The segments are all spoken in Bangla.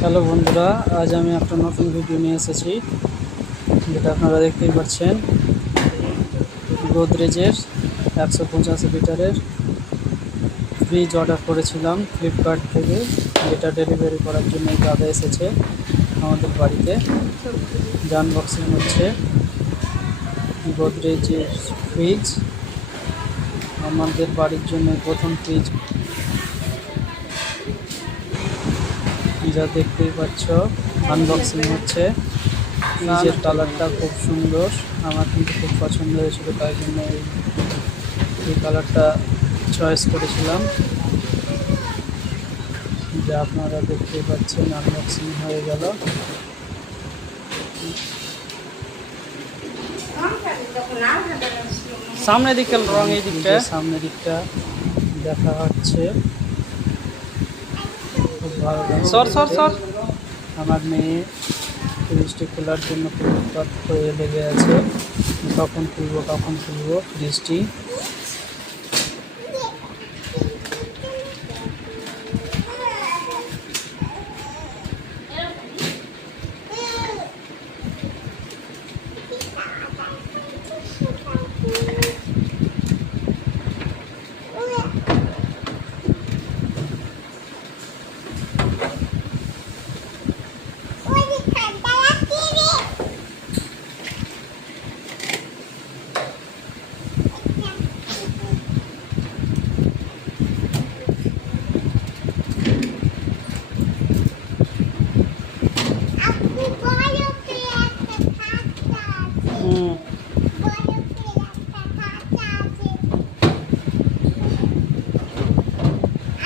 হ্যালো বন্ধুরা, আজ আমি একটা নতুন ভিডিও নিয়ে এসেছি, যেটা আপনারা দেখতেই পাচ্ছেন। গোদরেজের 185 লিটারের ফ্রিজ অর্ডার করেছিলাম ফ্লিপকার্ট থেকে, যেটা ডেলিভারি করার জন্য এই দাদা এসেছে আমাদের বাড়িতে। আনবক্সিং হচ্ছে গোদরেজের ফ্রিজ, আমাদের বাড়ির জন্য প্রথম ফ্রিজ, যা দেখতেই পাচ্ছ। আনবক্সিং হচ্ছে। ফ্রিজের কালারটা খুব সুন্দর, আমার কিন্তু খুব পছন্দ হয়েছিল, তাই জন্য এই কালারটা চয়েস করেছিলাম। যা আপনারা দেখতেই পাচ্ছেন, আনবক্সিং হয়ে গেল। সামনের দিকে রং, এই দিকটা সামনের দিকটা দেখা হচ্ছে, খুব ভালো লাগে। আমার মেয়ে ফ্রিজটি খোলার জন্য খুব উৎপাত হয়ে লেগে আছে, কখন খুলবো ফ্রিজটি।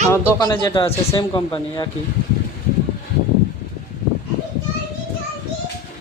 আমার দোকানে যেটা আছে সেম কোম্পানি, একই।